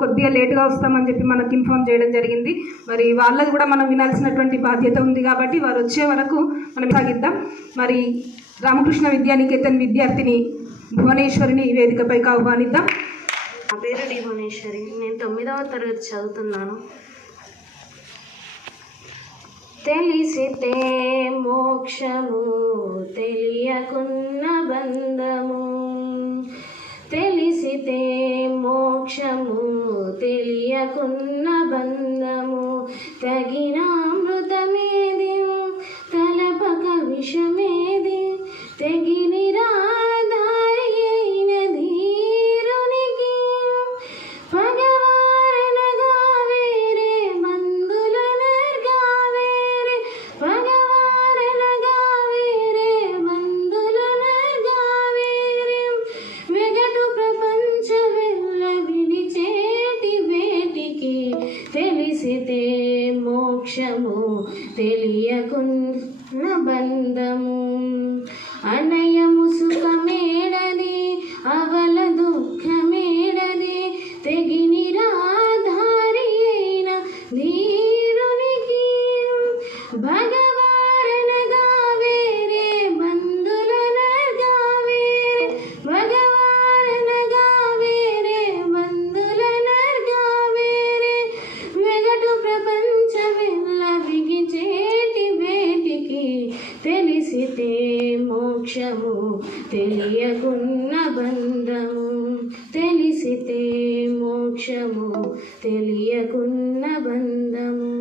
కొద్దిగా లేటుగా వస్తామని చెప్పి మనకు ఇన్ఫామ్ చేయడం జరిగింది. మరి వాళ్ళది కూడా మనం వినాల్సినటువంటి బాధ్యత ఉంది కాబట్టి వారు వచ్చే వరకు మనం సాగిద్దాం. మరి రామకృష్ణ విద్యానికేతన్ విద్యార్థిని భువనేశ్వరిని వేదికపైకి ఆహ్వానిద్దాం. నా పేరు డి భువనేశ్వరి. నేను 9వ తరగతి చదువుతున్నాను. తెలిసితే మోక్షము తెలియకున్న బంధము, తెలిసితే మోక్షము తెలియకున్న బంధము, తగిన అమృతమేది తలపక విషమేది, తెగిని రాధారి అయిన ధీరునికి, పగవారనగా వేరే బంధులనగా వేరే, పగవారనగా వేరే బంధులనగా వేరే, వెగటు ప్రపంచ వెళ్ళ విడిచేటి వేటికి, తెలిసితే మోక్షము తెలియకున్న బంధము, అనయము సుఖమేడది అవల దుఃఖమేడది, తెగిని రాధారి అయిన ధీరునికి, భగవారనగా వేరే బంధులనగా వేరే, భగవారనగా వేరే బంధులనగా వేరే, వెగటు ప్రపంచ వెళ్ళ విగిచేటి వేటికి, తెలిసితే మోక్షము తెలియకున్న బంధము, తెలిసితే మోక్షము తెలియకున్న బంధము.